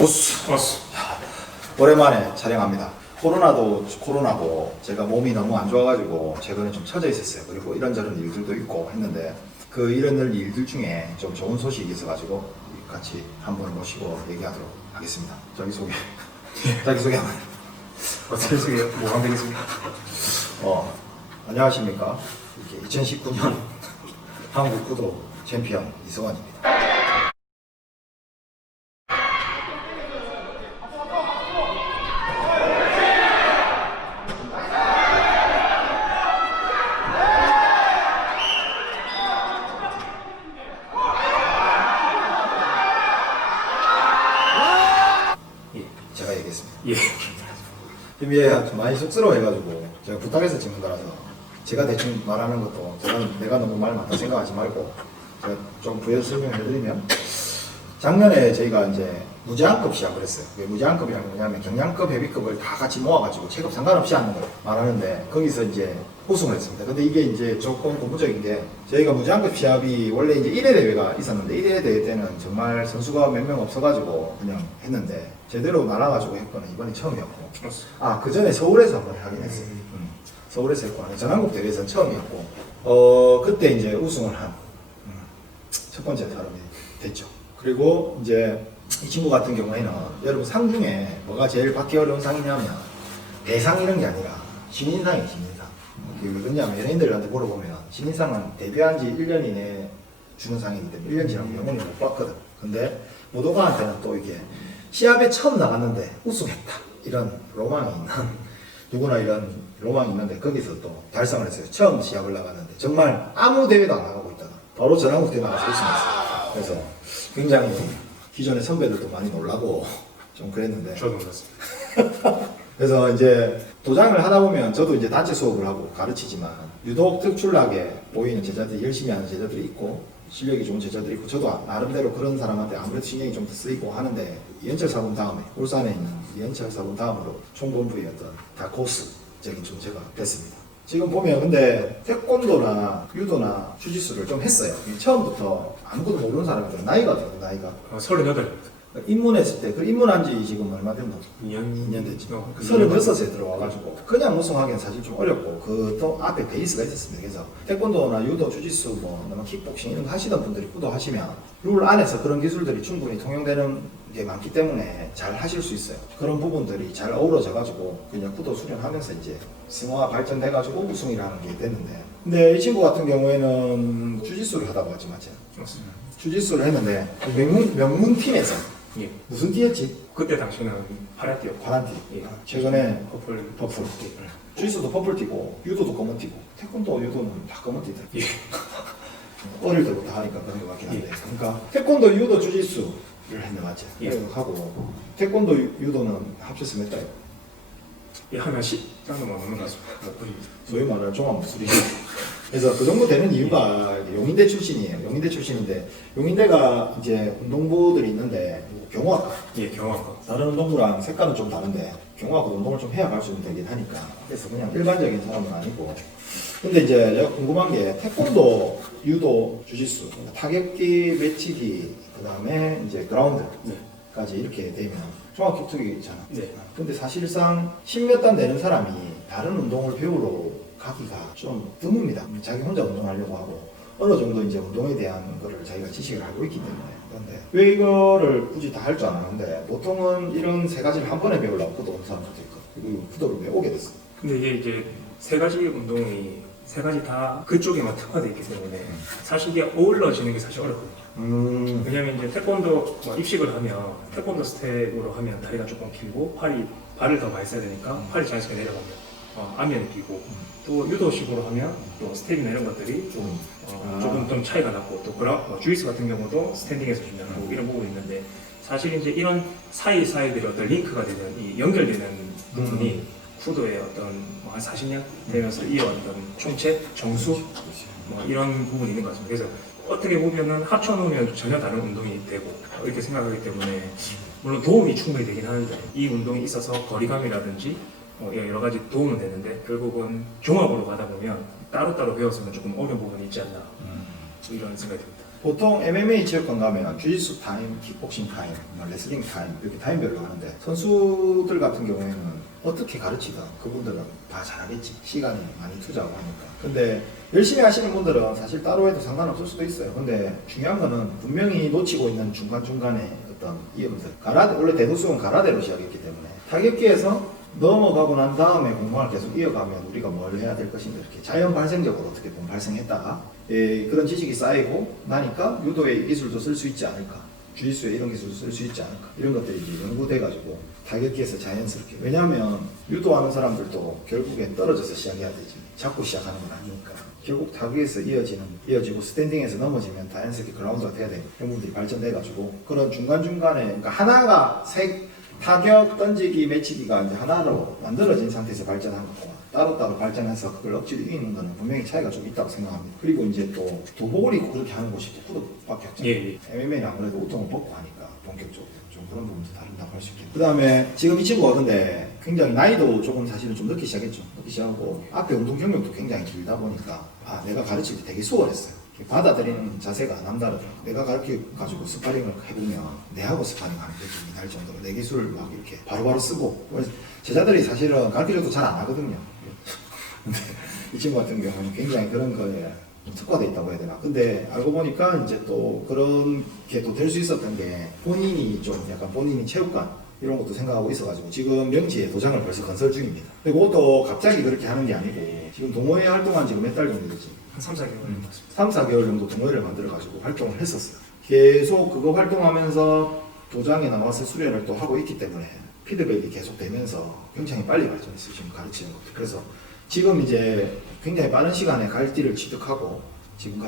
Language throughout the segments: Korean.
오스. 오랜만에 촬영합니다. 코로나고 제가 몸이 너무 안 좋아가지고 최근에 좀 처져 있었어요. 그리고 이런저런 일들도 있고 했는데 그 이런 일들 중에 좀 좋은 소식이 있어가지고 같이 한 분 모시고 얘기하도록 하겠습니다. 자기소개 한번. 어떻게 소개요? 뭐가 되겠습니까? 안녕하십니까. 2019년 한국 구도 챔피언 이승환입니다. 제가 얘기했습니다. 예. 이게 좀 많이 쑥스러워해가지고 제가 부탁해서 찍는 거라서 제가 대충 말하는 것도 내가 너무 말 많다 생각하지 말고 제가 좀 부연 설명해드리면 작년에 저희가 이제 무제한급 시합을 했어요. 무제한급이란 뭐냐면 경량급, 헤비급을 다 같이 모아가지고 체급 상관없이 하는 걸 말하는데 거기서 이제 우승을 했습니다. 근데 이게 이제 조금 고무적인 게 저희가 무제한급 시합이 원래 이제 1회 대회가 있었는데 1회 대회 때는 정말 선수가 몇 명 없어가지고 그냥 했는데 제대로 나눠가지고 했거나 이번이 처음이었고 그 전에 서울에서 한번 하긴 했어요. 서울에서 했고 전한국 대회에서는 처음이었고 그때 이제 우승을 한 첫 번째 사람이 됐죠. 그리고 이제 이 친구 같은 경우에는 여러분 상 중에 뭐가 제일 받기 어려운 상이냐면 대상 이런 게 아니라 신인상이에요. 신인상. 왜냐면 연예인들한테 물어보면 신인상은 데뷔한 지 1년 이내에 주는 상이기 때문에 1년 지나면 영원히 못 받거든. 근데 모도가한테는 또 이게 시합에 처음 나갔는데 우승했다 이런 로망이 있는 누구나 이런 로망이 있는데 거기서 또 달성을 했어요. 처음 시합을 나갔는데 정말 아무 대회도 안 나가고 있다가 바로 전한국 대회 나가서 우승했어요. 그래서 굉장히 기존의 선배들도 많이 놀라고 좀 그랬는데 저도 놀랐습니다. 그래서 이제 도장을 하다 보면 저도 이제 단체 수업을 하고 가르치지만 유독 특출나게 보이는 제자들이 열심히 하는 제자들이 있고 실력이 좋은 제자들이 있고 저도 나름대로 그런 사람한테 아무래도 신경이 좀 더 쓰이고 하는데 이현철 사범 다음에 울산에 있는 이현철 사범 다음으로 총본부의 어떤 다코스적인 존재가 됐습니다. 지금 보면 근데 태권도나 유도나 주짓수를 좀 했어요. 처음부터 아무것도 모르는 사람이죠. 나이가 돼요. 나이가 38. 입문했을 때 그 입문한 지 지금 얼마 됐나? 2년 됐지. 어, 36에 들어와가지고 그냥 우승하기는 사실 좀 어렵고 그 또 앞에 베이스가 있었습니다. 그래서 태권도나 유도, 주짓수, 뭐 킥복싱 이런 거 하시던 분들이 구도하시면 룰 안에서 그런 기술들이 충분히 통용되는 게 많기 때문에 잘 하실 수 있어요. 그런 부분들이 잘 어우러져가지고 그냥 구도 수련하면서 이제 승화가 발전돼가지고 우승이라는 게 됐는데 근데 이 친구 같은 경우에는 주짓수를 하다가 맞지? 맞습니다. 주짓수를 했는데 명문팀에서 예. 무슨 띠였지? 그때 당시는 파란띠였고 파란띠. 예. 최근에 퍼플. 주짓수도 퍼플띠고 유도도 검은띠고 태권도 유도는 다 검은띠다. 예. 어릴 때부터 하니까 그런 것 같긴 한데 그러니까 태권도 유도 주짓수를 했는데 맞지? 예. 하고 태권도 유도는 합쳐서 몇 달? 예, 하면 10 정도만 넘는 것 같습니다. 소위 말하는 종합무술이죠. 그래서 그 정도 되는 이유가 용인대 출신이에요. 용인대 출신인데 용인대가 이제 운동부들이 있는데 경호학과 예, 경호학과. 다른 운동부랑 색깔은 좀 다른데 경호학과 운동을 좀 해야 갈 수 있는 되긴 하니까 그래서 그냥 일반적인 사람은 아니고 근데 이제 제가 궁금한 게 태권도, 유도, 주짓수 그러니까 타격기, 매치기 그 다음에 이제 그라운드까지 이렇게 되면 종합격투기잖아. 네. 근데 사실상 10몇 단 되는 사람이 다른 운동을 배우러 가기가 좀 드뭅니다. 자기 혼자 운동하려고 하고 어느 정도 이제 운동에 대한 거를 자기가 지식을 알고 있기 때문에 그런데 왜 이거를 굳이 다 할 줄 아는데 보통은 이런 세 가지를 한 번에 배우려고 구도 온 사람들도 있고 그리고 구도를 배우게 됐어요. 근데 이게 이제 세 가지 운동이 세 가지 다 그쪽에만 특화되어 있기 때문에 사실 이게 어우러지는 게 사실 어렵거든요. 왜냐면 이제 태권도 입식을 하면 태권도 스텝으로 하면 다리가 조금 길고 발을 더 많이 써야 되니까 팔이 자연스럽게 내려가면 안면이 비고 또 유도식으로 하면 또 스텝이나 이런 것들이 조금 좀 차이가 났고 또 주짓수 같은 경우도 스탠딩에서 준비하고 이런 부분이 있는데 사실 이제 이런 사이사이들이 어떤 링크가 되는 이 연결되는 부분이 구도의 어떤 한 40년 되면서 이어왔던 총책, 정수 이런 부분이 있는 것 같습니다. 그래서 어떻게 보면은 합쳐놓으면 전혀 다른 운동이 되고 이렇게 생각하기 때문에 물론 도움이 충분히 되긴 하는데 이 운동이 있어서 거리감이라든지 여러 가지 도움은 되는데 결국은 종합으로 가다 보면 따로따로 배웠으면 조금 어려운 부분이 있지 않나 이런 생각이 듭니다. 보통 MMA 체육관 가면 주짓수 타임, 킥복싱 타임, 뭐 레슬링 타임 이렇게 타임별로 하는데 선수들 같은 경우에는 어떻게 가르치든 그분들은 다 잘하겠지. 시간이 많이 투자하고 하니까. 근데 열심히 하시는 분들은 사실 따로 해도 상관없을 수도 있어요. 근데 중요한 거는 분명히 놓치고 있는 중간중간에 어떤 이음들. 원래 대도수는 가라데로 시작했기 때문에 타격기에서 넘어가고 난 다음에 공방을 계속 이어가면 우리가 뭘 해야 될 것인가 이렇게 자연 발생적으로 어떻게 보면 발생했다가 그런 지식이 쌓이고 나니까 유도의 기술도 쓸 수 있지 않을까, 주짓수에 이런 기술도 쓸 수 있지 않을까, 이런 것들이 이제 연구돼가지고 타격기에서 자연스럽게. 왜냐하면 유도하는 사람들도 결국엔 떨어져서 시작해야 되지, 잡고 시작하는 건 아니니까. 결국 타격에서 이어지고 스탠딩에서 넘어지면 자연스럽게 그라운드가 돼야 되고 이런 부분들이 발전돼가지고 그런 중간중간에, 그러니까 하나가 타격, 던지기, 매치기가 이제 하나로 만들어진 상태에서 발전한 거고 따로따로 발전해서 그걸 억지로 이기는 거는 분명히 차이가 좀 있다고 생각합니다. 그리고 이제 또 도복을 입고 그렇게 하는 곳이 후드밖에 없잖아요. 예. MMA는 아무래도 우통을 벗고 하니까 본격적으로 좀 그런 부분도 다른다고 할 수 있겠네요. 그 다음에 지금 이 친구가 근데 굉장히 나이도 조금 사실은 좀 늦기 시작했죠. 늦기 시작하고 앞에 운동 경력도 굉장히 길다 보니까 내가 가르칠 때 되게 수월했어요. 받아들이는 자세가 남다르더라고요. 내가 가르쳐가지고 스파링을 해보면 내하고 스파링하는 느낌이 날 정도로 내 기술을 막 이렇게 바로바로 쓰고, 제자들이 사실은 가르쳐줘도 잘 안 하거든요. 근데 이 친구 같은 경우는 굉장히 그런 거에 특화돼 있다고 해야 되나. 근데 알고 보니까 이제 또 그런 게 또 될 수 있었던 게 본인이 좀 약간 본인이 체육관 이런 것도 생각하고 있어가지고 지금 명지에 도장을 벌써 건설 중입니다. 근데 그것도 갑자기 그렇게 하는 게 아니고 지금 동호회 활동한 지금 몇 달 정도 됐지? 한 3, 4개월 정도 됐습니다. 3, 4개월 정도 동호회를 만들어가지고 활동을 했었어요. 계속 그거 활동하면서 도장에 나와서 수련을 또 하고 있기 때문에 피드백이 계속 되면서 굉장히 빨리 발전했어요. 지금 가르치는 것도. 그래서 지금 이제 굉장히 빠른 시간에 갈 길을 취득하고 지금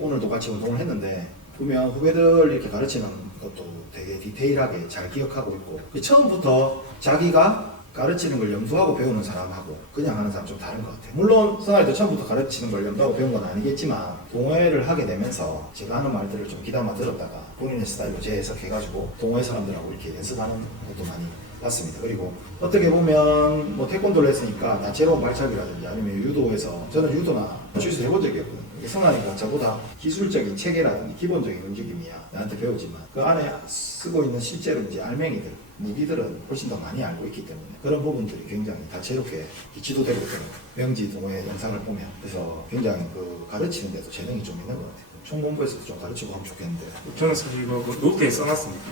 오늘도 같이 운동을 했는데 보면 후배들 이렇게 가르치는 것도 되게 디테일하게 잘 기억하고 있고 처음부터 자기가 가르치는 걸 염두하고 배우는 사람하고 그냥 하는 사람 좀 다른 것 같아요. 물론 성아이도 처음부터 가르치는 걸 염두하고 배운 건 아니겠지만 동호회를 하게 되면서 제가 하는 말들을 좀 귀담아 들었다가 본인의 스타일로 재해석해가지고 동호회 사람들하고 이렇게 연습하는 것도 많이 봤습니다. 그리고 어떻게 보면 뭐 태권도를 했으니까 다채로운 발차기라든지 아니면 유도에서 저는 유도나 주짓수 해본 적이 없거든요. 성아이가 저보다 기술적인 체계라든지 기본적인 움직임이야 나한테 배우지만 그 안에 쓰고 있는 실제로 이제 알맹이들 무기들은 훨씬 더 많이 알고 있기 때문에 그런 부분들이 굉장히 다채롭게 지도되고 있더라고요. 명지 동호회 영상을 보면. 그래서 굉장히 그 가르치는 데도 재능이 좀 있는 것 같아요. 총본부에서도 좀 가르치고 하면 좋겠는데. 저는 사실 이거 노트에 써놨습니다.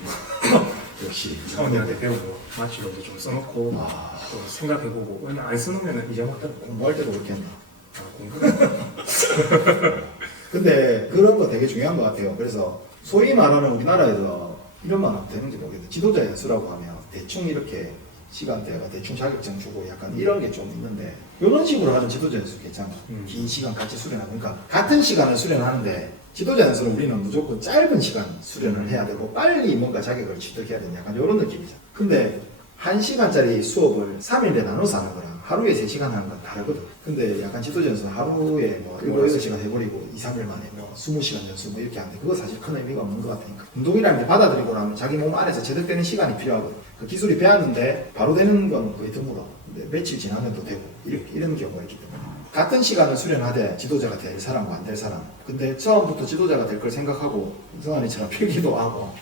역시 사원들한테 배우고 마치로도 좀 써놓고 또 생각해보고. 왜냐면 안 써놓으면 잊어먹더라고요. 공부할 때도 그렇게 했나? 공부는 근데 그런 거 되게 중요한 것 같아요. 그래서 소위 말하는 우리나라에서 이런 말 하면 되는지 모르겠는데 지도자 연수라고 하면 대충 이렇게 시간대가 대충 자격증 주고 약간 이런 게 좀 있는데 이런 식으로 하는 지도자 연수 괜찮아. 긴 시간 같이 수련하는. 그러니까 같은 시간을 수련하는데 지도자 연수는 우리는 무조건 짧은 시간 수련을 해야 되고 빨리 뭔가 자격을 취득해야 되는 약간 이런 느낌이잖아. 근데 1시간짜리 수업을 3일에 나눠서 하는 거랑 하루에 3시간 하는 건 다르거든. 근데 약간 지도자 연수는 하루에 뭐 7, 8시간 해버리고 2, 3일 만에 뭐 20시간 연수 뭐 이렇게 하는데 그거 사실 큰 의미가 없는 것 같으니까. 운동이라는 게 받아들이고 나면 자기 몸 안에서 체득되는 시간이 필요하거든. 그 기술이 배웠는데 바로 되는 건 거의 드물어. 근데 며칠 지나면 또 되고 이런 경우가 있기 때문에. 같은 시간을 수련하되 지도자가 될 사람과 안 될 사람. 근데 처음부터 지도자가 될 걸 생각하고 성환이처럼 필기도 하고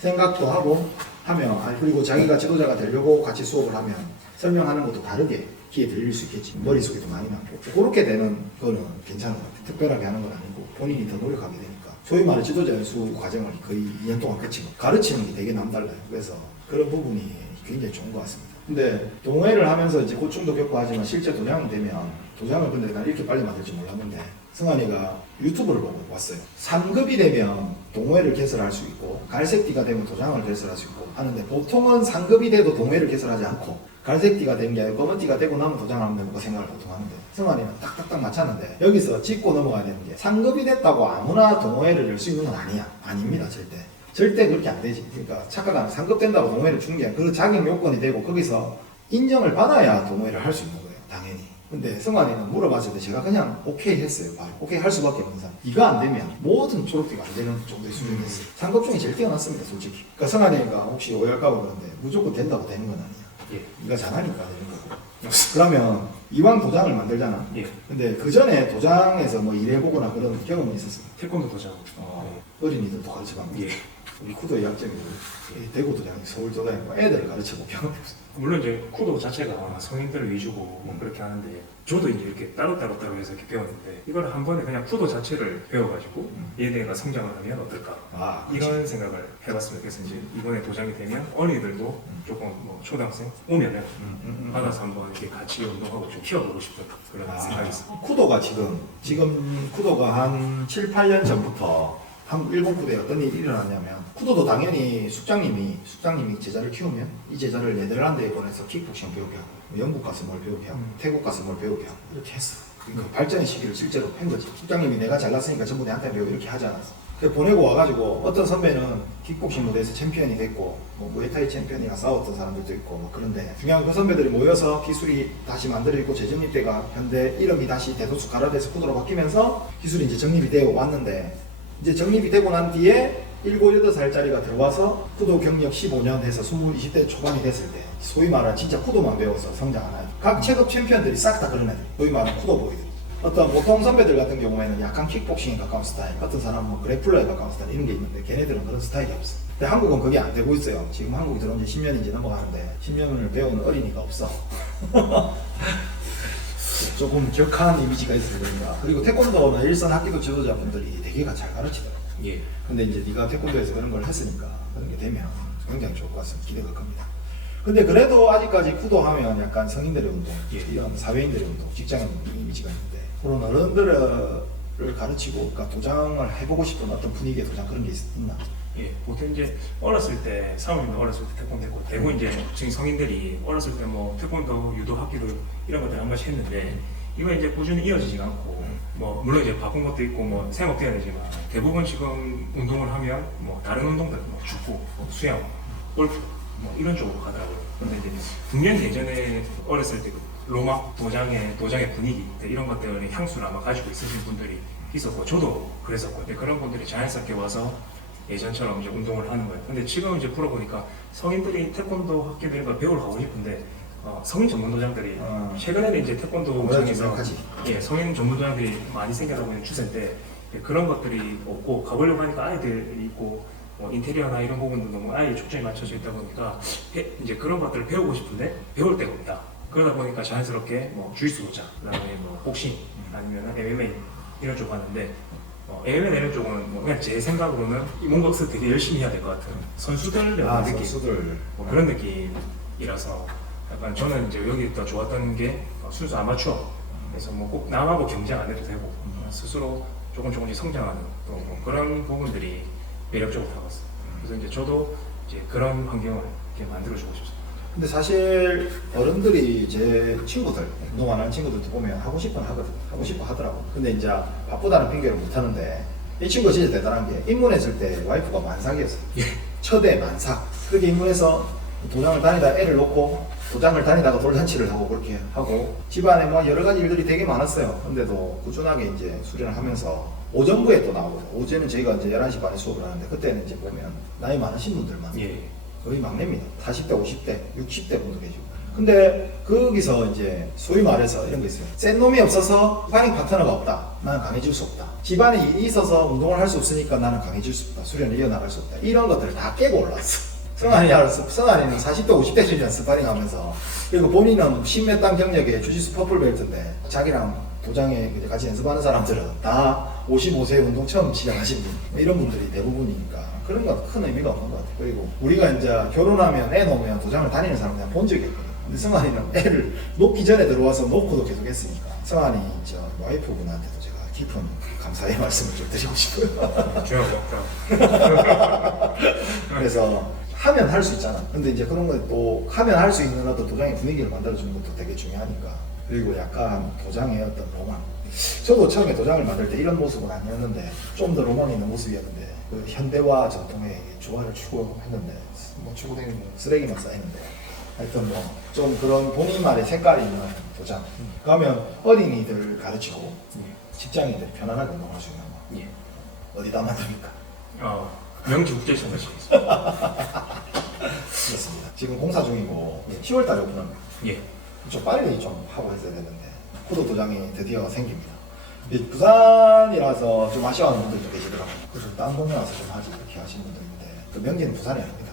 생각도 하고 하면 그리고 자기가 지도자가 되려고 같이 수업을 하면 설명하는 것도 다르게 귀에 들릴 수 있겠지. 머릿속에도 많이 남고 그렇게 되는 거는 괜찮은 것 같아요. 특별하게 하는 건 아니고 본인이 더 노력하게 되니까. 소위 말해 지도자 연수 과정을 거의 2년 동안 거치고 가르치는 게 되게 남달라요. 그래서 그런 부분이 굉장히 좋은 것 같습니다. 근데 동호회를 하면서 이제 고충도 겪고 하지만 실제 도장이 되면 도장을 근데 난 이렇게 빨리 만들 줄 몰랐는데 승환이가 유튜브를 보고 왔어요. 3급이 되면 동호회를 개설할 수 있고 갈색띠가 되면 도장을 개설할 수 있고 하는데 보통은 3급이 돼도 동호회를 개설하지 않고 갈색띠가 된 게 아니고 검은띠가 되고 나면 도장을 하면 되는 거 생각을 보통 하는데 승환이는 딱딱딱 맞췄는데 여기서 짚고 넘어가야 되는 게 3급이 됐다고 아무나 동호회를 열 수 있는 건 아닙니다. 절대 그렇게 안 되지. 그러니까 착각하면 3급 된다고 동호회를 주는 게 아니라 그 자격 요건이 되고 거기서 인정을 받아야 동호회를 할 수 있는 거예요. 당연히. 근데 승환이는 물어봤을 때 제가 그냥 오케이 했어요. 오케이 할 수밖에 없는 사람. 이거 안 되면 모든 졸업비가 안 되는 정도의 수준이었어요. 3급 중에 제일 뛰어났습니다. 솔직히. 그러니까 승환이가 혹시 오해할까 봐 그러는데 무조건 된다고 되는 건 아니야. 예. 네가 잘하니까 되는 거고. 그러면 이왕 도장을 만들잖아. 예. 근데 그 전에 도장에서 뭐 일해보거나 그런 경험은 있었습니다. 태권도 도장. 어린이들도 가르쳐가면 예. 우리 쿠도의 약점이 대구 도장이 서울 도장이고 애들을 가르쳐본 경험이 없어요. 물론 이제 쿠도 자체가 성인들 위주고 뭐 그렇게 하는데 저도 이제 이렇게 따로따로 해서 이렇게 배웠는데 이걸 한 번에 그냥 쿠도 자체를 배워가지고 얘네가 성장을 하면 어떨까 이런 생각을 해봤습니다. 그래서 이제 이번에 도장이 되면 어린이들도 조금 뭐 초등학생 오면은 받아서 한번 이렇게 같이 운동하고 좀 키워보고 싶은 그런 생각이 있습니다. 쿠도가 지금 쿠도가 한 7, 8년 전부터 한국 일본 쿠도에 어떤 일이 일어났냐면 쿠도도 당연히 숙장님이 제자를 키우면 이 제자를 네덜란드에 보내서 킥복싱 배우게 하고 영국 가서 뭘 배우게 하고 태국 가서 뭘 배우게 하고 이렇게 했어. 그러니까 발전의 시기를 실제로 한 거지. 숙장님이 내가 잘났으니까 전부 내한테 배우고 이렇게 하지 않았어. 그래서 보내고 와가지고 어떤 선배는 킥복싱 무대에서 챔피언이 됐고 뭐 무에타이 챔피언이랑 싸웠던 사람들도 있고 뭐 그런데 중요한 그 선배들이 모여서 기술이 다시 만들어지고 재정립대가 현대 이름이 다시 대도수 가라데에서 쿠도로 바뀌면서 기술이 이제 정립이 되고 왔는데 이제 정립이 되고 난 뒤에 7, 8살짜리가 들어와서 쿠도 경력 15년 해서 20, 20대 초반이 됐을 때 소위 말하는 진짜 쿠도만 배워서 성장하는 아이들 각 체급 챔피언들이 싹 다 그런 애들 소위 말하는 쿠도 보이들 어떤 보통 선배들 같은 경우에는 약간 킥복싱에 가까운 스타일 어떤 사람은 뭐 그래플러에 가까운 스타일 이런 게 있는데 걔네들은 그런 스타일이 없어. 근데 한국은 그게 안 되고 있어요. 지금 한국이 들어온 지 10년이 이제 넘어가는데 10년을 배우는 어린이가 없어. 조금 격한 이미지가 있어서 그런가. 그리고 태권도는 일선 학기도 지도자분들이 되게 잘 가르치더라고. 예. 근데 이제 네가 태권도에서 그런 걸 했으니까 그런 게 되면 굉장히 좋을 것 같습니다. 기대가 큽니다. 근데 그래도 아직까지 쿠도 하면 약간 성인들의 운동, 이런 사회인들의 운동, 직장인 이미지가 있는데 그런 어른들을 가르치고 그러니까 도장을 해보고 싶은 어떤 분위기의 도장 그런 게 있나? 예, 보통 이제 어렸을 때 사모님도 어렸을 때 태권도 했고 대부분 이제 지금 성인들이 어렸을 때 뭐 태권도, 유도, 합기도 이런 것들 한 번씩 했는데 이거 이제 꾸준히 이어지지가 않고 뭐 물론 이제 바꾼 것도 있고 뭐 생업돼야 되지만 대부분 지금 운동을 하면 뭐 다른 운동들 뭐 축구, 뭐 수영, 골프 뭐 이런 쪽으로 가더라고요. 근데 이제 분명히 예전에 어렸을 때 로마 도장의 분위기 이런 것들의 향수를 아마 가지고 있으신 분들이 있었고 저도 그랬었고 근데 그런 분들이 자연스럽게 와서 예전처럼 이제 운동을 하는 거예요. 근데 지금 이제 풀어보니까 성인들이 태권도 학교 되는 걸 배우러 가고 싶은데 성인 전문 도장들이 최근에는 이제 태권도장에서 예, 성인 전문 도장들이 많이 생겨나고 있는 추세인데 그런 것들이 없고 가보려고 하니까 아이들이 있고 인테리어나 이런 부분도 너무 아예 초점이 맞춰져 있다 보니까 이제 그런 것들을 배우고 싶은데 배울 데가 없다. 그러다 보니까 자연스럽게 뭐 주짓수 도장, 그다음에 뭐 복싱 아니면 MMA 이런 쪽 하는데 MMA 이런 쪽은 뭐 그냥 제 생각으로는 이몽각스 되게 열심히 해야 될 것 같은 선수들 느낌, 선수들 뭐 그런 느낌이라서 약간 저는 이제 여기 더 좋았던 게 순수 아마추어 그래서 뭐 꼭 남하고 경쟁 안 해도 되고 스스로 조금씩 성장하는 또 뭐 그런 부분들이 매력적으로 다가왔어요. 그래서 이제 저도 이제 그런 환경을 이렇게 만들어주고 싶습니다. 근데 사실 어른들이 제 친구들 운동 안 하는 친구들도 보면 하고 싶어 하거든. 하고 싶어 하더라고. 근데 이제 바쁘다는 핑계를 못 하는데 이 친구가 진짜 대단한 게 입문했을 때 와이프가 만삭이었어. 예. 첫애 만삭. 그렇게 입문해서 도장을 다니다 애를 놓고 도장을 다니다가 돌잔치를 하고 그렇게 하고 집안에 뭐 여러 가지 일들이 되게 많았어요. 근데도 꾸준하게 이제 수련을 하면서 오전부에 또 나오거든요. 오전은 저희가 이제 11시 반에 수업을 하는데 그때는 이제 보면 나이 많으신 분들만 예. 거의 막내입니다. 40대, 50대, 60대 분도 계시고. 근데 거기서 이제 소위 말해서 이런 거 있어요. 센 놈이 없어서 스파링 파트너가 없다. 나는 강해질 수 없다. 집안에 일이 있어서 운동을 할 수 없으니까 나는 강해질 수 없다. 수련을 이어나갈 수 없다. 이런 것들을 다 깨고 올랐어. 성환이는 40대, 50대 시절 스파링 하면서 그리고 본인은 10몇 단 경력의 주짓수 퍼플벨트인데 자기랑 도장에 같이 연습하는 사람들은 다 55세 운동 처음 시작하신 분 이런 분들이 대부분이니까 그런 거 큰 의미가 없는 것 같아요. 그리고 우리가 이제 결혼하면 애 놓으면 도장을 다니는 사람 그냥 본 적이 없거든요. 근데 성환이는 애를 놓기 전에 들어와서 놓고도 계속 했으니까 성환이 저 와이프분한테도 제가 깊은 감사의 말씀을 좀 드리고 싶어요. 중요하고 그래서 하면 할 수 있잖아. 근데 이제 그런 거 또 하면 할 수 있는 어떤 도장의 분위기를 만들어주는 것도 되게 중요하니까. 그리고 약간 도장의 어떤 로망. 저도 처음에 도장을 만들 때 이런 모습은 아니었는데 좀 더 로망이 있는 모습이었는데 그 현대와 전통의 조화를 추구했는데 뭐 추구된 쓰레기만 쌓이는데 하여튼 뭐 좀 그런 본인만의 색깔이 있는 도장. 그러면 어린이들 가르치고 직장인들이 편안하게 운동할 수 있는 거. 예. 어디다 만듭니까? 명지국제시장 같이 그렇습니다. 지금 공사 중이고 10월 달에 오픈합니다. 예. 좀 빨리 좀 하고 했어야 되는데 쿠도 도장이 드디어 생깁니다. 부산이라서 좀 아쉬워하는 분들도 계시더라고요. 그래서 다른 동네 와서 좀 하지 이렇게 하시는 분도 있는데 또 명기는 부산이 아닙니다.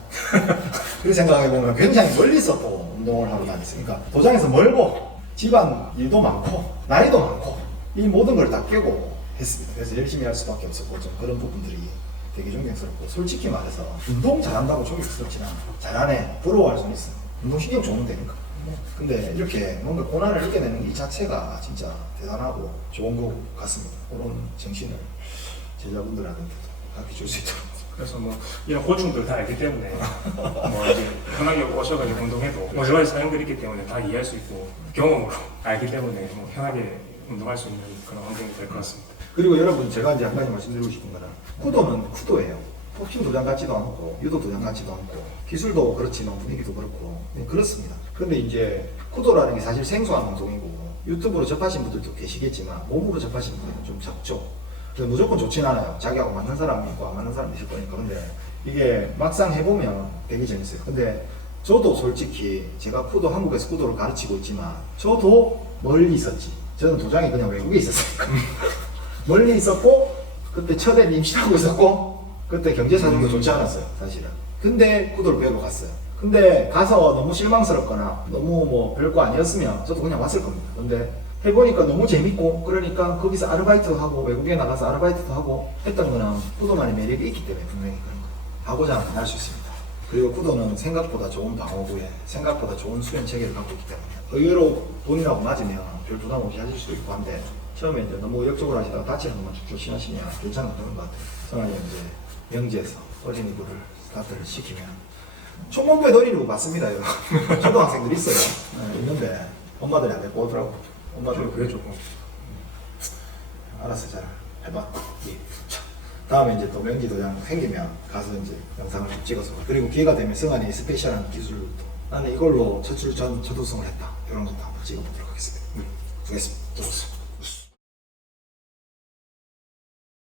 그렇게 생각해보면 굉장히 멀리서 또 운동을 하고 다녔으니까 도장에서 멀고 집안 일도 많고 나이도 많고 이 모든 걸 다 깨고 했습니다. 그래서 열심히 할 수밖에 없었고 좀 그런 부분들이 되게 존경스럽고 솔직히 말해서 운동 잘한다고 존경스럽진 않아. 잘하네 부러워할 수는 있어. 운동 신경 좋으면 되니까. 근데 이렇게 뭔가 고난을 느껴내는 이 자체가 진짜 대단하고 좋은 것 같습니다. 그런 정신을 제자분들한테도 가르쳐줄 수 있도록. 그래서 뭐 이런 고충들 다 알기 때문에 뭐 이제 편하게 오셔가지고 운동해도 뭐 여러 가지 사용들이 있기 때문에 다 이해할 수 있고 경험으로 알기 때문에 뭐 편하게 운동할 수 있는 그런 환경이 될 것 같습니다. 그리고 여러분 제가 이제 한 가지 말씀드리고 싶은 거는 쿠도는 쿠도예요. 복싱 도장 같지도 않고 유도 도장 같지도 않고 기술도 그렇지만 분위기도 그렇고 그렇습니다. 근데 이제 쿠도라는 게 사실 생소한 운동이고 유튜브로 접하신 분들도 계시겠지만 몸으로 접하신 분들은 좀 적죠. 그래서 무조건 좋진 않아요. 자기하고 맞는 사람이 있고 안 맞는 사람이 있을 거니까. 근데 이게 막상 해보면 되게 재밌어요. 근데 저도 솔직히 제가 쿠도 한국에서 쿠도를 가르치고 있지만 저도 멀리 있었지. 저는 도장이 그냥 외국에 있었으니까 멀리 있었고 그때 첫애 임신하고 있었고 그때 경제 사정도 좋지 않았어요 사실은. 근데 쿠도를 배우러 갔어요. 근데 가서 너무 실망스럽거나 너무 뭐 별거 아니었으면 저도 그냥 왔을 겁니다. 근데 해보니까 너무 재밌고 그러니까 거기서 아르바이트도 하고 외국에 나가서 아르바이트도 하고 했던 거는 쿠도만의 매력이 있기 때문에 분명히 그런 거 하고자 하면 할 수 있습니다. 그리고 쿠도는 생각보다 좋은 방어구에 생각보다 좋은 수련 체계를 갖고 있기 때문에 의외로 돈이라고 맞으면 별 부담 없이 하실 수도 있고 한데 처음에 이제 너무 의욕적으로 하시다가 다치는 것만 조심하시면 괜찮은 것 같아요. 저는 이제 명지에서 어린이부를 스타트를 시키면 총무부에 어린이부 맞습니다. 여러분. 초등학생들 있어요. 네, 있는데 엄마들이 안 데리고 오더라고. 엄마들 그게 조금 알았어 잘 해봐. 예. 다음에 이제 또 명지 도장 생기면 가서 이제 영상을 좀 찍어서 그리고 기회가 되면 승환이 스페셜한 기술도 나는 이걸로 첫 출 전 저도승을 했다 이런 것도 한번 찍어보도록 하겠습니다. 수고했습니다.